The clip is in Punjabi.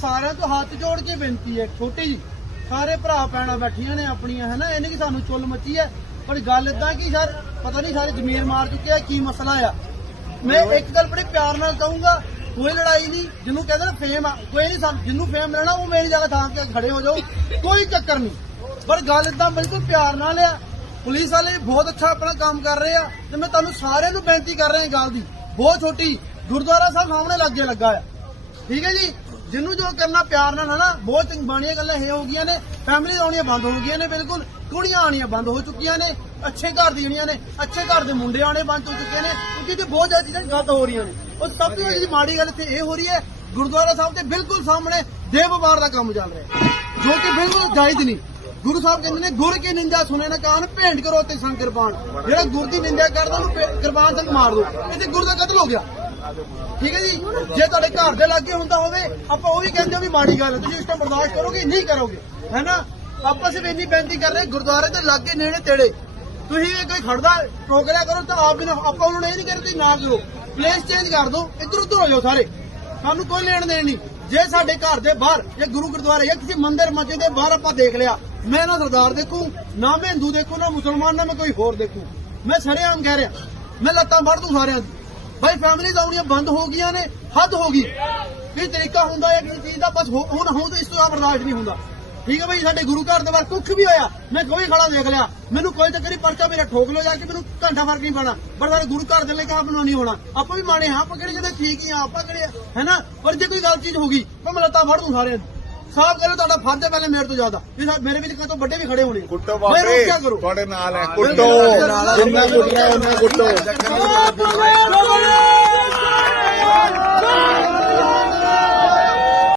ਸਾਰਿਆਂ ਤੋਂ ਹੱਥ ਜੋੜ ਕੇ ਬੇਨਤੀ ਹੈ, ਛੋਟੀ ਜੀ। ਸਾਰੇ ਭਰਾ ਭੈਣਾਂ ਬੈਠੀਆਂ ਨੇ ਆਪਣੀਆਂ, ਹਨਾ? ਇਹਨੇ ਕਿ ਸਾਨੂੰ ਚੁੱਲ ਮੱਚੀ ਹੈ, ਪਰ ਗੱਲ ਇਦਾਂ ਕਿ ਸਰ, ਪਤਾ ਨਹੀਂ ਸਾਰੇ ਜ਼ਮੀਰ ਮਾਰ ਚੁੱਕੇ ਆ, ਕੀ ਮਸਲਾ ਆ। ਮੈਂ ਇੱਕ ਗੱਲ ਬੜੇ ਪਿਆਰ ਨਾਲ ਕਹੂੰਗਾ, ਕੋਈ ਲੜਾਈ ਨਹੀਂ, ਜਿਹਨੂੰ ਕਹਿੰਦੇ ਨਾ ਫੇਮ ਆ, ਕੋਈ ਨਹੀਂ ਸਾਨੂੰ, ਜਿਹਨੂੰ ਫੇਮ ਮਿਲਣਾ, ਉਹ ਮੇਰੀ ਜਗ੍ਹਾ ਥਾਂ ਤੇ ਖੜੇ ਹੋ ਜਾਓ, ਕੋਈ ਚੱਕਰ ਨਹੀਂ। ਪਰ ਗੱਲ ਇਦਾਂ ਬਿਲਕੁਲ ਪਿਆਰ ਨਾਲ ਆ, ਪੁਲਿਸ ਵਾਲੇ ਬਹੁਤ ਅੱਛਾ ਆਪਣਾ ਕੰਮ ਕਰ ਰਹੇ ਆ, ਤੇ ਮੈਂ ਤੁਹਾਨੂੰ ਸਾਰਿਆਂ ਨੂੰ ਬੇਨਤੀ ਕਰ ਰਿਹਾ ਗੱਲ ਦੀ। ਬਹੁਤ ਛੋਟੀ, ਗੁਰਦੁਆਰਾ ਸਾਹਿਬ ਸਾਹਮਣੇ ਲੱਗੇ ਲੱਗਾ ਆ। ਠੀਕ ਹੈ ਜੀ? ਜਿਹਨੂੰ ਜੋ ਕਰਨਾ ਪਿਆਰ ਨਾਲ ਹਨਾ ਬਹੁਤ ਬਾਣੀਆਂ ਗੱਲਾਂ ਇਹ ਹੋ ਗਈਆਂ ਨੇ ਫੈਮਿਲੀ ਆਉਣੀਆਂ ਬੰਦ ਹੋ ਗਈਆਂ ਨੇ, ਬਿਲਕੁਲ। ਕੁੜੀਆਂ ਆਉਣੀਆਂ ਬੰਦ ਹੋ ਚੁੱਕੀਆਂ ਨੇ, ਅੱਛੇ ਘਰ ਦੀਆਂ ਜਿਹੜੀਆਂ ਨੇ, ਅੱਛੇ ਘਰ ਦੇ ਮੁੰਡੇ ਆਉਣੇ ਬੰਦ ਹੋ ਚੁੱਕੇ ਨੇ, ਕਿਉਂਕਿ ਤੇ ਬਹੁਤ ਜ਼ਿਆਦਾ ਚੀਜ਼ਾਂ ਗਲਤ ਹੋ ਰਹੀਆਂ ਨੇ। ਉਹ ਸਭ ਤੋਂ ਜਿਹੜੀ ਮਾੜੀ ਗੱਲ ਇੱਥੇ ਇਹ ਹੋ ਰਹੀ ਹੈ, ਗੁਰਦੁਆਰਾ ਸਾਹਿਬ ਦੇ ਬਿਲਕੁਲ ਸਾਹਮਣੇ ਦੇਵ ਵਪਾਰ ਦਾ ਕੰਮ ਚੱਲ ਰਿਹਾ ਜੋ ਕਿ ਬਿਲਕੁਲ ਜਾਇਜ਼ ਨਹੀਂ। ਗੁਰੂ ਸਾਹਿਬ ਕਹਿੰਦੇ ਨੇ, ਗੁਰ ਕੀ ਨਿੰਦਾ ਸੁਣੇ ਨਾ ਕਾਨ, ਭੇਂਟ ਕਰੋ ਤੇ ਸੰਗ ਕਿਰਪਾਨ। ਜਿਹੜਾ ਗੁਰ ਦੀ ਨਿੰਦਾ ਕਰਦਾ, ਉਹਨੂੰ ਕਿਰਪਾਨ ਸੰਗ ਮਾਰ ਦੋ ਇੱਥੇ ਗੁਰ ਦਾ ਕਤਲ ਹੋ ਗਿਆ। ਠੀਕ ਹੈ ਜੀ? ਜੇ ਤੁਹਾਡੇ ਘਰ ਦੇ ਲਾਗੇ ਹੁੰਦਾ ਹੋਵੇ, ਆਪਾਂ ਉਹ ਵੀ ਕਹਿੰਦੇ ਹੋ ਵੀ ਮਾੜੀ ਗੱਲ ਹੈ। ਤੁਸੀਂ ਇਸ ਤੋਂ ਬਰਦਾਸ਼ਤ ਕਰੋਗੇ, ਨਹੀਂ ਕਰੋਗੇ। ਹੈਨਾ ਆਪਾਂ ਸਿਰਫ ਇੰਨੀ ਬੇਨਤੀ ਕਰ ਰਹੇ ਗੁਰਦੁਆਰੇ ਦੇ ਲਾਗੇ ਨੇੜੇ ਤੇੜੇ। ਤੁਸੀਂ ਇਹ ਕੋਈ ਖੜਦਾ ਰੋਕ ਲਿਆ ਕਰੋ ਤਾਂ ਆਪ ਵੀ ਨਾ ਆਪਾਂ ਉਹਨਾਂ ਨੂੰ ਇਹ ਨਹੀਂ ਕਹਿੰਦੇ ਨਾ ਕਰੋ। ਪਲੇਸ ਚੇਂਜ ਕਰ ਦਿਓ ਇੱਧਰ ਉੱਧਰ ਹੋ ਜਾਓ ਸਾਰੇ। ਸਾਨੂੰ ਕੋਈ ਲੈਣ ਦੇਣ ਨਹੀਂ। ਜੇ ਸਾਡੇ ਘਰ ਦੇ ਬਾਹਰ, ਜਾਂ ਗੁਰੂ ਗੁਰਦੁਆਰੇ ਜਾਂ ਕਿਸੇ ਮੰਦਿਰ ਮਸਜਿਦ ਦੇ ਬਾਹਰ ਆਪਾਂ ਦੇਖ ਲਿਆ, ਮੈਂ ਨਾ ਸਰਦਾਰ ਦੇਖੂ, ਨਾ ਮੈਂ ਹਿੰਦੂ ਦੇਖੂ, ਨਾ ਮੁਸਲਮਾਨ, ਨਾ ਮੈਂ ਕੋਈ ਹੋਰ ਦੇਖੂ। ਮੈਂ ਸੜਿਆਮ ਕਹਿ ਰਿਹਾ। ਮੈਂ ਲੱਤਾਂ ਵੜ ਦੂੰ ਸਾਰਿਆਂ ਦੀ। ਭਾਈ ਫੈਮਿਲੀਜ਼ ਆਉਣੀਆਂ ਬੰਦ ਹੋ ਗਈਆਂ ਨੇ ਹੱਦ ਹੋ ਗਈ। ਕੀ ਤਰੀਕਾ ਹੁੰਦਾ ਹੈ ਕਿਸੇ ਚੀਜ਼ ਦਾ ਬਸ ਹੁਣ ਹੁਣ ਇਸ ਤੋਂ ਆ ਬਰਦਾਸ਼ਤ ਨਹੀਂ ਹੁੰਦਾ। ਠੀਕ ਹੈ ਬਈ ਸਾਡੇ ਗੁਰੂ ਘਰ ਦੇ ਬਾਹਰ ਕੁੱਖ ਵੀ ਹੋਇਆ ਮੈਂ ਕੋਈ ਖੜਾ ਦੇਖ ਲਿਆ। ਮੈਨੂੰ ਕੋਈ ਤਾਂ ਕਰੀ ਪਰਚਾ ਮੇਰਾ ਠੋਕ ਲੋ ਜਾ ਕੇ ਮੈਨੂੰ ਘੰਟਾ ਫ਼ਰਕ ਨਹੀਂ ਪੈਣਾ। ਪਰ ਸਾਡੇ ਗੁਰੂ ਘਰ ਦੇ ਲਈ ਕਹਾ ਬਣਾ ਨਹੀਂ ਹੋਣਾ। ਆਪਾਂ ਵੀ ਮਾਣੇ ਹਾਂ ਆਪਾਂ ਕਿਹੜੇ ਜਿਹਦੇ ਠੀਕ ਹੀ ਆ ਆਪਾਂ ਕਿਹੜੇ ਆ, ਹੈਨਾ ਪਰ ਜੇ ਕੋਈ ਗੱਲ ਚੀਜ਼ ਹੋ ਗਈ ਤਾਂ ਮੈਂ ਲੱਤਾਂ ਫੜ ਦੂੰ ਸਾਰਿਆਂ ਨੂੰ। ਸਾਫ਼ ਕਰੋ ਤੁਹਾਡਾ ਫਰਜ਼ ਹੈ ਪਹਿਲੇ ਮੇਰੇ ਤੋਂ ਜ਼ਿਆਦਾ। ਇਹ ਸਾ- ਮੇਰੇ ਵਿੱਚ ਕਦੋਂ ਵੱਡੇ ਵੀ ਖੜੇ ਹੋਣੇ। ਕੁੱਟੋ ਮੈਂ ਰੋਕਿਆ ਕਰੋ। ਤੁਹਾਡੇ ਨਾਲ ਹੈ ਕੁੱਟੋ। ਜਿੰਨਾ ਕੁੱਟਣਾ ਉਹਨਾਂ ਕੁੱਟੋ।